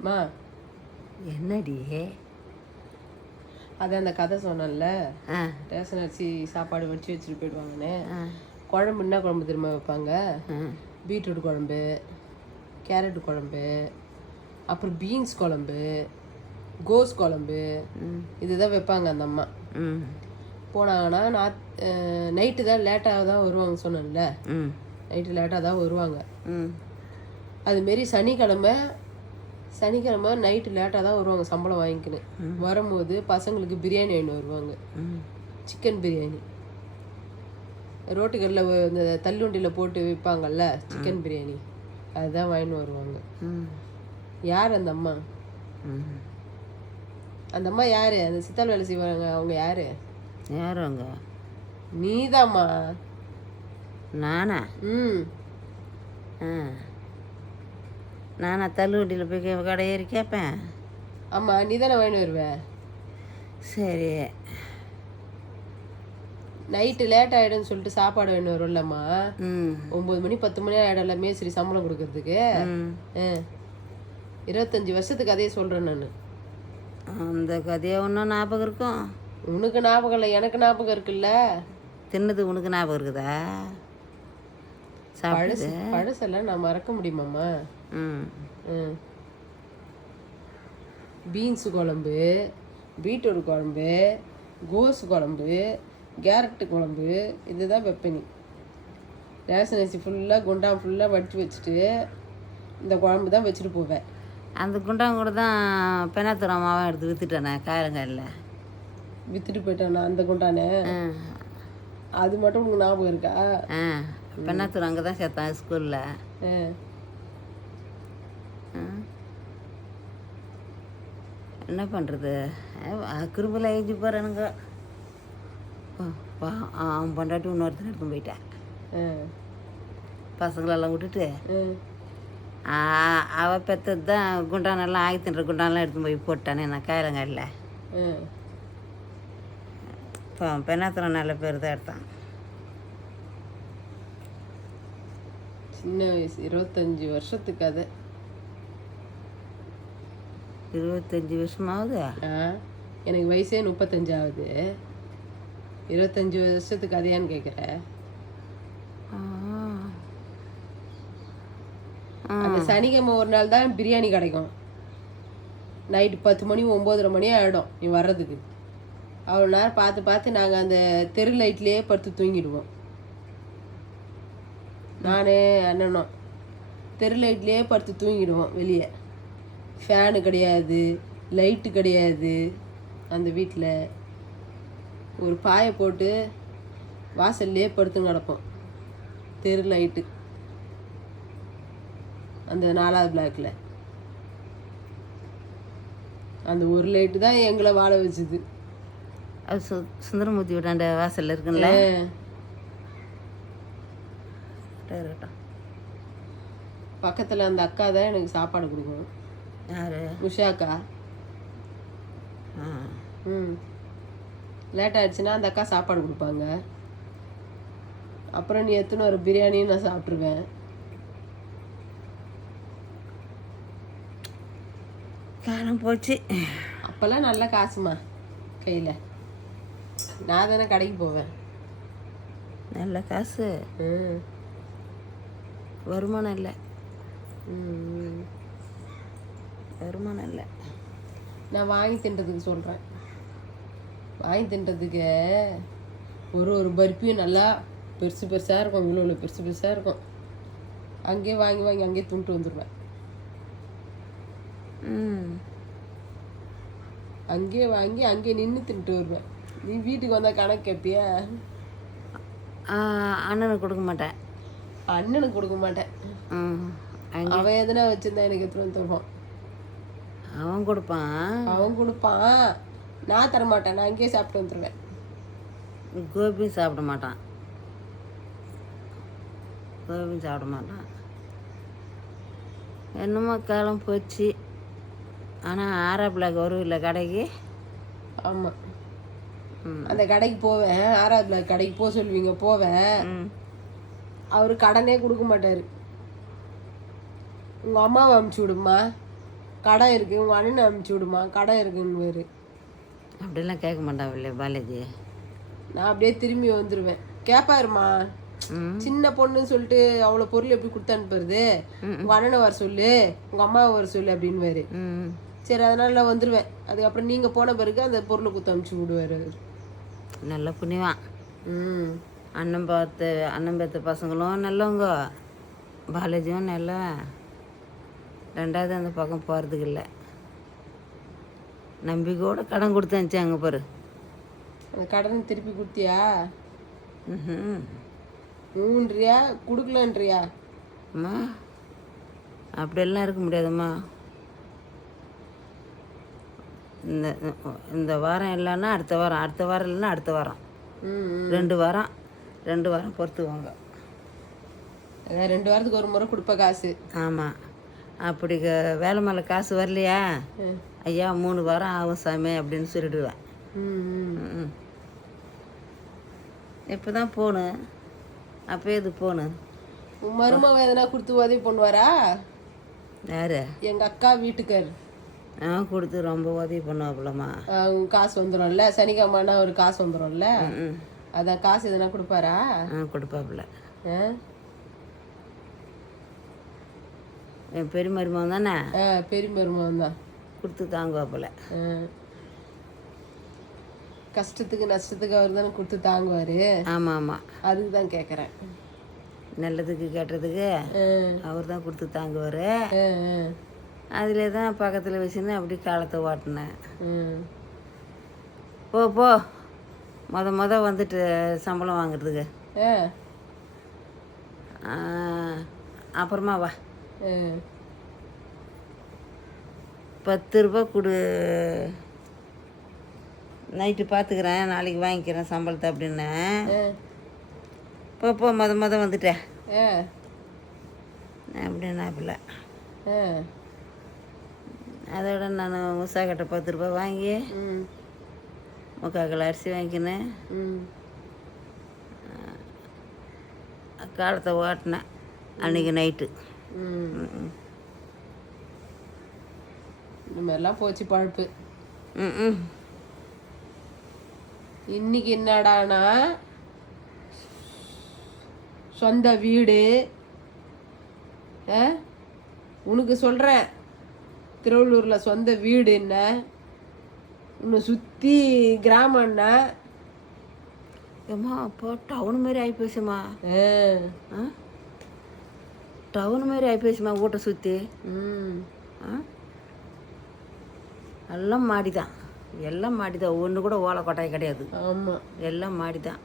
மா. என்னடி? அது அந்த கதை சொன்னேன்ல. ரேஷன் அரிசி சாப்பாடு வச்சு வச்சுட்டு போயிடுவாங்கன்னு. குழம்பு என்ன குழம்பு திரும்ப வைப்பாங்க. பீட்ரூட் குழம்பு கேரட் குழம்பு அப்புறம் பீன்ஸ் குழம்பு கோஸ் குழம்பு. இதுதான் வைப்பாங்க அந்த அம்மா. ம். போனாங்கன்னா நாத் நைட்டு தான் லேட்டாக தான் வருவாங்க சொன்னேன்ல. நைட்டு லேட்டாக தான் வருவாங்க. ம். அதுமாரி சனிக்கிழமை சனிக்கிழமை நைட்டு லேட்டாக தான் வருவாங்க சம்பளம் வாங்கிக்கின்னு. வரும்போது பசங்களுக்கு பிரியாணி வாங்கிட்டு வருவாங்க. ம். சிக்கன் பிரியாணி. ரோட்டுக்கல்ல இந்த தள்ளுவண்டியில் போட்டு விற்பாங்கல்ல சிக்கன் பிரியாணி. அதுதான் வாங்கிட்டு வருவாங்க. ம். யார் அந்த அம்மா? அந்த அம்மா யார்? அந்த சித்தாள் வேலை செய்வாங்க அவங்க யார்? யாருங்க? நீதாம்மா. நானா? ம். ஆ. நானா தள்ளுவண்டியில் போய் கே- கடை ஏறி கேட்பேன் ஆமாம் நீ தானே வாங்கிட்டு வருவ? சரி. நைட்டு லேட் ஆகிடும்னு சொல்லிட்டு சாப்பாடு வாங்கிட்டு வரும்லம்மா. ஒம்பது மணி பத்து மணி ஆகிடல மேஸ்திரி சம்பளம் கொடுக்கறதுக்கு. இருபத்தஞ்சி வருஷத்துக்கு அதே சொல்கிறேன் நான். அந்த கதையை ஒன்றும் ஞாபகம் இருக்கும்? உனக்கு ஞாபகம் இல்லை எனக்கு ஞாபகம் இருக்குல்ல? தின்னது உனக்கு ஞாபகம் இருக்குதா? பழசு பழசெல்லாம் நான் மறக்க முடியுமாம்மா? ம். பீன்ஸ் குழம்பு பீட்ரூட் குழம்பு கோஸ் குழம்பு கேரட்டு குழம்பு இதுதான் வைப்பேன். ரேஷன் அரிசி ஃபுல்லாக குண்டான் ஃபுல்லாக வடித்து வச்சுட்டு இந்த குழம்பு தான் வச்சுட்டு போவேன். அந்த குண்டான் கூட தான் பெனாத்துரம் மாவன் எடுத்து வித்துட்டேனே காயலங்காயில். வித்துட்டு போயிட்டேன் அந்த குண்டானே? அது மட்டும் உனக்கு ஞாபகம் இருக்கா? ஆ. பெண்ணாத்தூர் அங்கே தான் சேர்த்தான் ஸ்கூலில். என்ன பண்ணுறது குறும்பில் ஏஞ்சி போகிறானுங்க அவன் பொண்டாட்டி இன்னொருத்தர் எடுத்து போயிட்டேன். பசங்களெல்லாம் விட்டுட்டு ஆ. ஆ, அவ பெற்றது தான் குண்டானெல்லாம் ஆகி தின்ற குண்டானெல்லாம் எடுத்து போய் போட்டானே நான் காயலங்காயில் ஆ. இப்போ பெண்ணாத்துறம் நல்ல பேர் தான் எடுத்தான் சின்ன வயசு இருபத்தஞ்சி வருஷத்துக்கு அது இருபத்தஞ்சி வருஷமாவது? ஆ எனக்கு வயசே முப்பத்தஞ்சு ஆகுது இருபத்தஞ்சி வருஷத்துக்கு அதையான்னு கேட்குற. அந்த சனிக்கிழமை ஒரு நாள் தான் பிரியாணி கிடைக்கும். நைட்டு பத்து மணி ஒம்போதரை மணி ஆகிடும் நீ வர்றதுக்கு. அவ்வளோ நேரம் பார்த்து பார்த்து நாங்கள் அந்த தெரு லைட்லேயே படுத்து தூங்கிடுவோம். நான் அண்ணனும் தெரு லைட்லேயே படுத்து தூங்கிடுவோம் வெளியே. ஃபேனு கிடையாது லைட்டு கிடையாது அந்த வீட்டில் ஒரு பாயை போட்டு வாசல்லையே படுத்து கிடப்போம் தெரு லைட்டு அந்த நாலாவது பிளாக்ல அந்த ஒரு லைட்டு தான் எங்களை வாழ வச்சுது. அது சு சுந்தரமூர்த்தி விட்டாண்ட வாசலில் இருக்குல்ல இருக்கட்டும். பக்கத்தில் அந்த அக்கா தான் எனக்கு சாப்பாடு கொடுக்கும் யாரு? உஷாக்கா. ஆ. ம். லேட் ஆயிடுச்சுன்னா அந்த அக்கா சாப்பாடு கொடுப்பாங்க. அப்புறம் நீ எத்தனை ஒரு பிரியாணியும் நான் சாப்பிட்ருவேன் காலம் போச்சு. அப்போல்லாம் நல்ல காசுமா கையில். நான் தானே கடைக்கு போவேன். நல்ல காசு. ம். வருமானம் இல்லை. வருமானம் இல்லை. நான் வாங்கி தின்றதுக்கு சொல்கிறேன் வாங்கி தின்றதுக்கு ஒரு ஒரு பருப்பியும் நல்லா பெருசு பெருசாக இருக்கும். இவ்வளோ இவ்வளோ பெருசு பெருசாக இருக்கும். அங்கேயே வாங்கி வாங்கி அங்கேயே துண்டு வந்துடுவேன் ம். அங்கேயே வாங்கி அங்கேயே நின்று தின்ட்டு வருவேன். நீ வீட்டுக்கு வந்தால் கணக்கு கேட்பியா அண்ணனுக்கு கொடுக்க மாட்டேன். அண்ணனுக்கு கொடுக்க மாட்டேன். ம் அங்க அவன் எதுனா வச்சிருந்தா எனக்கு எடுத்துட்டு தருவான்? அவன் கொடுப்பான். அவன் கொடுப்பான். நான் தர மாட்டேன். நான் அங்கேயே சாப்பிட்டு வந்துடுவேன் கோபியும் சாப்பிட மாட்டான். கோபியும் சாப்பிட மாட்டான். என்னமோ காலம் போச்சு. ஆனால் ஆறாப்பிள்ளைக்கு வரும் இல்லை கடைக்கு? ஆமாம். அந்த கடைக்கு போவேன். ஆறாவதுல கடைக்கு போக சொல்லுவீங்க போவேன். ம். அவர் கடனே கொடுக்க மாட்டார். உங்கள் அம்மாவை அமுச்சு விடுமா கடை இருக்கு உங்க அண்ணனை அனுப்பிச்சி விடுமா கடை இருக்குன்னு அப்படிலாம் கேட்க மாட்டாவில்ல பாலாஜி. நான் அப்படியே திரும்பி வந்துடுவேன் கேப்பாருமா ம். சின்ன பொண்ணுன்னு சொல்லிட்டு அவ்வளோ பொருள் எப்படி கொடுத்து அனுப்புறது? உங்க அண்ணனை வர சொல்லு. உங்க அம்மாவை வர சொல்லு அப்படின்னு ம் சரி அதனால நான் வந்துடுவேன் அதுக்கப்புறம் நீங்க போன பிறகு அந்த பொருளை கொடுத்து அனுப்பிச்சு விடுவாரு. நல்ல புண்ணியவான் ம். அண்ணன் பார்த்து அண்ணன் பார்த்த பசங்களும் நல்லவங்க. பாலாஜியும் நல்லவன் ரெண்டாவது அந்த பக்கம் போகிறதுக்கு இல்லை. நம்பிக்கையோட கடன் கொடுத்து அங்கே பாரு. அந்த கடனை திருப்பி கொடுத்தியா? ம்ஹும். ஊன்றியா? கொடுக்கலன்றியா? அம்மா அப்படியெல்லாம் இருக்க முடியாதும்மா. இந்த இந்த வாரம் இல்லைன்னா அடுத்த வாரம் அடுத்த வாரம் இல்லைன்னா அடுத்த வாரம். ம் ம். ரெண்டு வாரம். ரெண்டு வாரம் பொறுத்துவாங்க அதான் ரெண்டு வாரத்துக்கு ஒரு முறை கொடுப்ப காசு. ஆமாம் அப்படி க- வேலை மேலே காசு வரலையா? ஐயா மூணு வாரம் ஆகும் சாமி அப்படின்னு சொல்லிடுவேன். ம். இப்போ தான் போகணும் அப்போ எது போகணும் உன் மருமக எதனா கொடுத்து உதவி பண்ணுவாரா? யார்? எங்க அக்கா வீட்டுக்கார். ஆ கொடுத்து ரொம்ப உதவி பண்ணுவாப்புலம்மா. காசு வந்துடும்ல சனிக்கிழமைனா ஒரு காசு வந்துடும்ல ம். அதான் காசு எதனா கொடுப்பாரா? ஆ கொடுப்பாப்புல? என் பெரிய மருமகன் தானே? ஆ பெரிய மருமகன் தான். கொடுத்து தாங்குவாப்புல. கஷ்டத்துக்கு நஷ்டத்துக்கு அவர் தானே கொடுத்து தாங்குவாரு. ஆமாம். ஆமாம் அதுக்கு தான் கேட்குறேன் நல்லதுக்கு கெட்டதுக்கு அவர் தான் கொடுத்து தாங்குவார். அதிலே தான் பக்கத்தில் வச்சுன்னு அப்படி காலத்தை ஓட்டினேன். போ போ. மொத மொத வந்துட்டு சம்பளம் வாங்குறதுக்கு. அப்புறமா வா. பத்து ரூபா கொடு. நைட்டு பார்த்துக்கிறேன் நாளைக்கு வாங்கிக்கிறேன் சம்பளத்தை அப்படின்னேன் போ போ மொத மொத வந்துட்டேன் அப்படின்னாப்புல அதோட நான் உஷாக்கிட்ட பத்து ரூபா வாங்கி முக்கால் கிலோ அரிசி வாங்கிக்கினேன் காலத்தை ஓட்டினேன். அன்றைக்கி நைட்டு. இந்த மாதிரிலாம் போச்சு பழப்பு. ம் ம் இன்னைக்கு என்னடானா சொந்த வீடு. ஆ? உனக்கு சொல்கிறேன் திருவள்ளூரில் சொந்த வீடு என்ன உன்னை சுற்றி கிராமம் என்ன ஏம்மா அப்போ டவுன் மாதிரி ஆகிப்போச்சுமா டவுன் மாதிரி ஆகிப்போச்சுமா வீட்டை சுற்றி ம். ஆ? எல்லாம் மாடி தான் எல்லாம் மாடி தான் ஒன்று கூட ஓலை கொட்டாய் கிடையாது. ஆமாம் எல்லாம் மாடி தான்